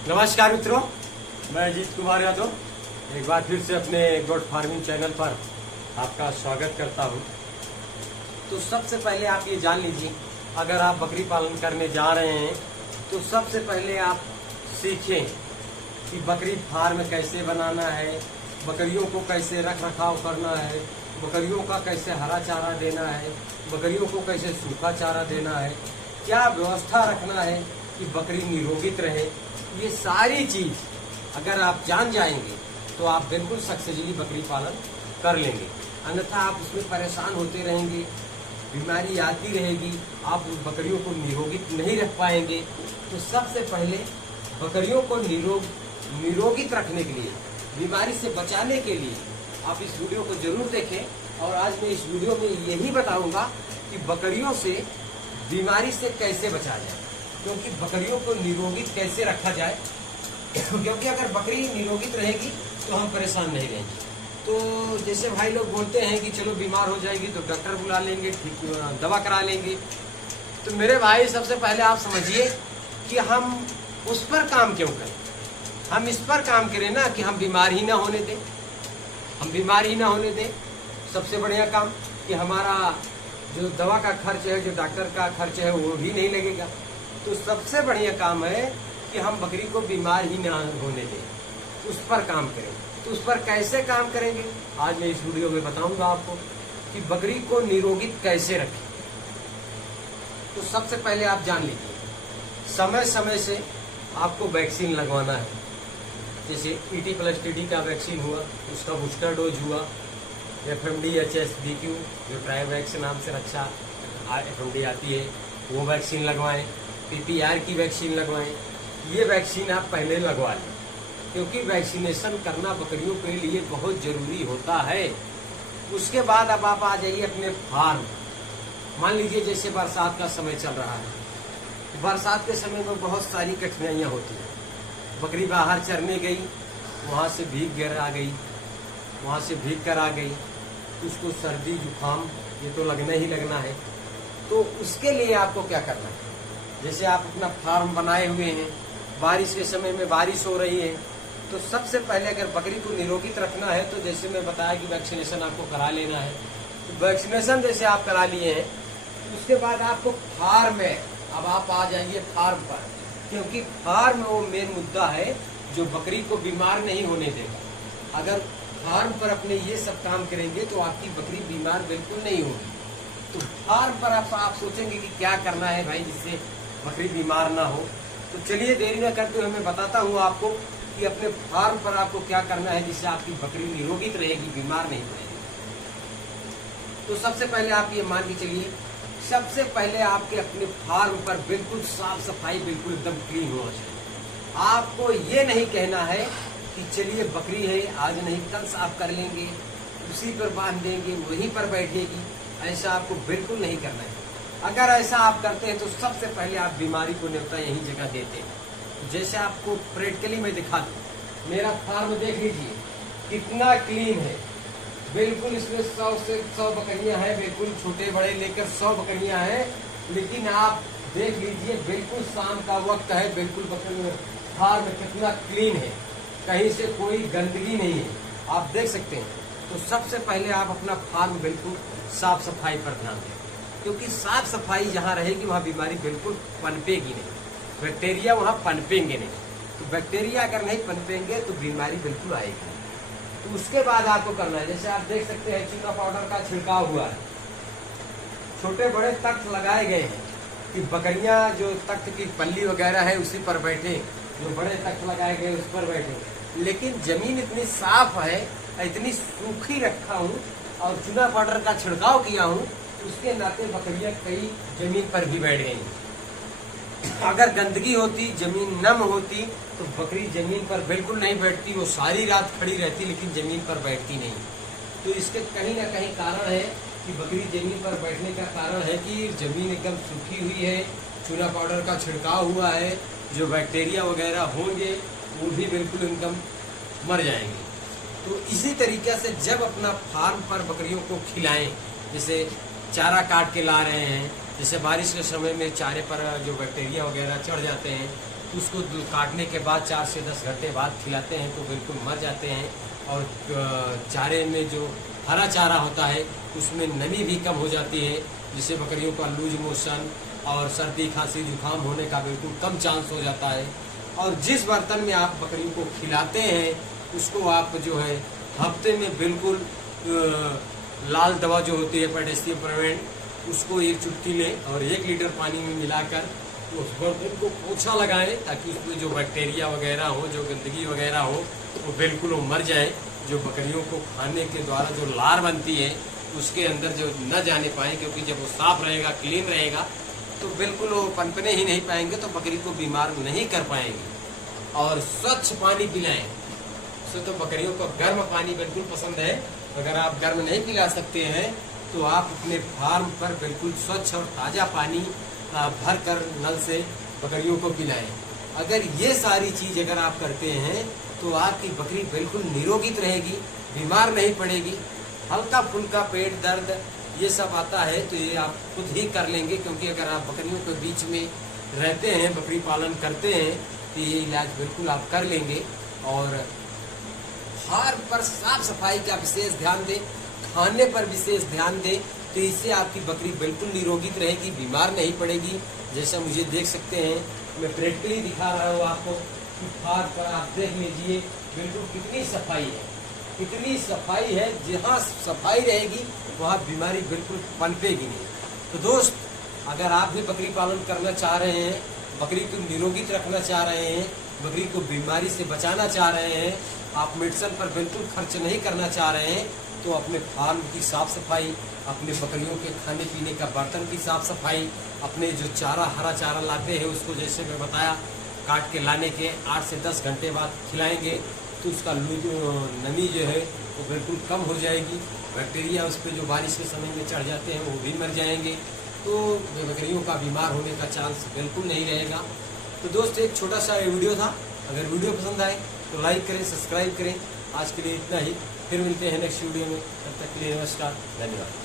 नमस्कार मित्रों, मैं अजीत कुमार यादव एक बार फिर से अपने गोट फार्मिंग चैनल पर आपका स्वागत करता हूं। तो सबसे पहले आप ये जान लीजिए, अगर आप बकरी पालन करने जा रहे हैं तो सबसे पहले आप सीखें कि बकरी फार्म कैसे बनाना है, बकरियों को कैसे रख रखाव करना है, बकरियों का कैसे हरा चारा देना है, बकरियों को कैसे सूखा चारा देना है, क्या व्यवस्था रखना है कि बकरी निरोगित रहे। ये सारी चीज अगर आप जान जाएंगे तो आप बिल्कुल सक्सेसफुली बकरी पालन कर लेंगे। अन्यथा आप उसमें परेशान होते रहेंगे, बीमारी आती रहेगी, आप उस बकरियों को निरोगित नहीं रख पाएंगे। तो सबसे पहले बकरियों को निरोगित रखने के लिए, बीमारी से बचाने के लिए आप इस वीडियो को जरूर देखें। और आज मैं इस वीडियो में यही बताऊंगा कि बकरियों से बीमारी से कैसे बचा जाए, क्योंकि बकरियों को निरोगित कैसे रखा जाए। क्योंकि अगर बकरी निरोगित रहेगी तो हम परेशान नहीं रहेंगे। तो जैसे भाई लोग बोलते हैं कि चलो बीमार हो जाएगी तो डॉक्टर बुला लेंगे, ठीक दवा करा लेंगे। तो मेरे भाई सबसे पहले आप समझिए कि हम उस पर काम क्यों करें। हम इस पर काम करें ना कि हम बीमार ही ना होने दें, हम बीमार ही ना होने दें। सबसे बढ़िया काम कि हमारा जो दवा का खर्च है, जो डॉक्टर का खर्च है, वो भी नहीं लगेगा। तो सबसे बढ़िया काम है कि हम बकरी को बीमार ही ना होने दें, उस पर काम करें। तो उस पर कैसे काम करेंगे आज मैं इस वीडियो में बताऊंगा आपको कि बकरी को निरोगित कैसे रखें। तो सबसे पहले आप जान लीजिए, समय समय से आपको वैक्सीन लगवाना है। जैसे ET+TD का वैक्सीन हुआ, उसका बूस्टर डोज हुआ, FMD HSDQ जो ट्राइवैक्स नाम से रक्षा FMD आती है, वो वैक्सीन लगवाएं। PPR की वैक्सीन लगवाएं। ये वैक्सीन आप पहले लगवा लें, क्योंकि वैक्सीनेशन करना बकरियों के लिए बहुत जरूरी होता है। उसके बाद अब आप आ जाइए अपने फार्म। मान लीजिए जैसे बरसात का समय चल रहा है, बरसात के समय में बहुत सारी कठिनाइयाँ होती हैं। बकरी बाहर चरने गई, वहाँ से भीग कर आ गई, वहाँ से भीग कर आ गई, उसको सर्दी जुकाम ये तो लगना ही लगना है। तो उसके लिए आपको क्या करना है, जैसे आप अपना फार्म बनाए हुए हैं, बारिश के समय में बारिश हो रही है, तो सबसे पहले अगर बकरी को निरोगित रखना है तो जैसे मैं बताया कि वैक्सीनेशन आपको करा लेना है। तो वैक्सीनेशन जैसे आप करा लिए हैं, उसके बाद आपको फार्म में अब आप आ जाइए फार्म पर, क्योंकि फार्म वो मेन मुद्दा है जो बकरी को बीमार नहीं होने देगा। अगर फार्म पर अपने ये सब काम करेंगे तो आपकी बकरी बीमार बिल्कुल नहीं होगी। तो फार्म पर आप सोचेंगे कि क्या करना है भाई जिससे बकरी बीमार ना हो। तो चलिए देरी न करते हुए मैं बताता हूँ आपको कि अपने फार्म पर आपको क्या करना है जिससे आपकी बकरी निरोगित रहेगी, बीमार नहीं पड़ेगी। तो सबसे पहले आप ये मान के चलिए, सबसे पहले आपके अपने फार्म पर बिल्कुल साफ सफाई, बिल्कुल एकदम क्लीन होना चाहिए। आपको ये नहीं कहना है कि चलिए बकरी है आज नहीं कल साफ कर लेंगे, उसी पर बांध देंगे, वहीं पर बैठेगी। ऐसा आपको बिल्कुल नहीं करना है। अगर ऐसा आप करते हैं तो सबसे पहले आप बीमारी को न्योता यही जगह देते हैं। जैसे आपको प्रैक्टिकली मैं दिखा दूं, मेरा फार्म देख लीजिए कितना क्लीन है, बिल्कुल इसमें 100 से 100 बकरियां हैं, बिल्कुल छोटे बड़े लेकर 100 बकरियां हैं। लेकिन आप देख लीजिए बिल्कुल शाम का वक्त है, बिल्कुल बकरी फार्म कितना क्लीन है, कहीं से कोई गंदगी नहीं है, आप देख सकते हैं। तो सबसे पहले आप अपना फार्म बिल्कुल साफ सफाई पर ध्यान दें, क्योंकि साफ सफाई जहाँ रहेगी वहाँ बीमारी बिल्कुल पनपेगी नहीं, बैक्टीरिया वहाँ पनपेंगे नहीं। तो बैक्टीरिया अगर नहीं पनपेंगे तो बीमारी बिल्कुल आएगी। तो उसके बाद आपको करना है, जैसे आप देख सकते हैं चूना पाउडर का छिड़काव हुआ है, छोटे बड़े तख्त लगाए गए हैं कि बकरियां जो तख्त की पल्ली वगैरह है उसी पर बैठे, जो बड़े तख्त लगाए गए उस पर बैठे। लेकिन जमीन इतनी साफ है, इतनी सूखी रखा हूँ और चूना पाउडर का छिड़काव किया हूँ, उसके नाते बकरियां कई जमीन पर भी बैठ गई। अगर गंदगी होती, जमीन नम होती तो बकरी जमीन पर बिल्कुल नहीं बैठती, वो सारी रात खड़ी रहती लेकिन जमीन पर बैठती नहीं। तो इसके कहीं ना कहीं कारण है कि बकरी जमीन पर बैठने का कारण है कि जमीन एकदम सूखी हुई है, चूना पाउडर का छिड़काव हुआ है, जो बैक्टीरिया वगैरह होंगे वो भी बिल्कुल एकदम मर जाएंगे। तो इसी तरीके से जब अपना फार्म पर बकरियों को खिलाएं, जैसे चारा काट के ला रहे हैं, जैसे बारिश के समय में चारे पर जो बैक्टीरिया वगैरह चढ़ जाते हैं उसको काटने के बाद 4 से 10 घंटे बाद खिलाते हैं तो बिल्कुल मर जाते हैं। और चारे में जो हरा चारा होता है उसमें नमी भी कम हो जाती है, जिससे बकरियों का लूज मोशन और सर्दी खांसी जुकाम होने का बिल्कुल कम चांस हो जाता है। और जिस बर्तन में आप बकरियों को खिलाते हैं उसको आप जो है हफ्ते में बिल्कुल लाल दवा जो होती है पोटेशियम परमेंट, उसको 1 चुटकी लें और 1 लीटर पानी में मिलाकर उस बर्तन को पोछा लगाएं, ताकि उसमें जो बैक्टीरिया वगैरह हो, जो गंदगी वगैरह हो, वो बिल्कुल वो मर जाए। जो बकरियों को खाने के द्वारा जो लार बनती है उसके अंदर जो न जाने पाए, क्योंकि जब वो साफ रहेगा, क्लीन रहेगा, तो बिल्कुल वो पनपने ही नहीं पाएंगे, तो बकरी को बीमार नहीं कर पाएंगे। और स्वच्छ पानी पिलाएं। तो बकरियों को गर्म पानी बिल्कुल पसंद है। अगर आप गर्म नहीं पिला सकते हैं तो आप अपने फार्म पर बिल्कुल स्वच्छ और ताज़ा पानी भर कर नल से बकरियों को पिलाएं। अगर ये सारी चीज़ अगर आप करते हैं तो आपकी बकरी बिल्कुल निरोगित रहेगी, बीमार नहीं पड़ेगी। हल्का फुल्का पेट दर्द ये सब आता है तो ये आप खुद ही कर लेंगे, क्योंकि अगर आप बकरियों के बीच में रहते हैं, बकरी पालन करते हैं, तो ये इलाज बिल्कुल आप कर लेंगे। और फार्म पर साफ सफाई का विशेष ध्यान दें, खाने पर विशेष ध्यान दें, तो इससे आपकी बकरी बिल्कुल निरोगित रहेगी, बीमार नहीं पड़ेगी। जैसा मुझे देख सकते हैं, मैं प्रैक्टिकली दिखा रहा हूँ आपको कि फार्म पर आप देख लीजिए बिल्कुल कितनी सफाई है, कितनी सफाई है। जहाँ सफाई रहेगी वहाँ बीमारी बिल्कुल पनपेगी नहीं। तो दोस्त, अगर आप भी बकरी पालन करना चाह रहे हैं, बकरी को निरोगित रखना चाह रहे हैं, बकरी को बीमारी से बचाना चाह रहे हैं, आप मेडिसिन पर बिल्कुल खर्च नहीं करना चाह रहे हैं, तो अपने फार्म की साफ सफाई, अपने बकरियों के खाने पीने का बर्तन की साफ सफाई, अपने जो चारा हरा चारा लाते हैं उसको जैसे मैं बताया काट के लाने के 8 से 10 घंटे बाद खिलाएंगे तो उसका नमी जो है वो बिल्कुल कम हो जाएगी। बैक्टीरिया उस पर जो बारिश के समय में चढ़ जाते हैं वो भी मर जाएंगे, तो बकरियों का बीमार होने का चांस बिल्कुल नहीं रहेगा। तो दोस्त, एक छोटा सा वीडियो था। अगर वीडियो पसंद आए तो लाइक करें, सब्सक्राइब करें। आज के लिए इतना ही, फिर मिलते हैं नेक्स्ट वीडियो में। तब तक के लिए नमस्कार, धन्यवाद।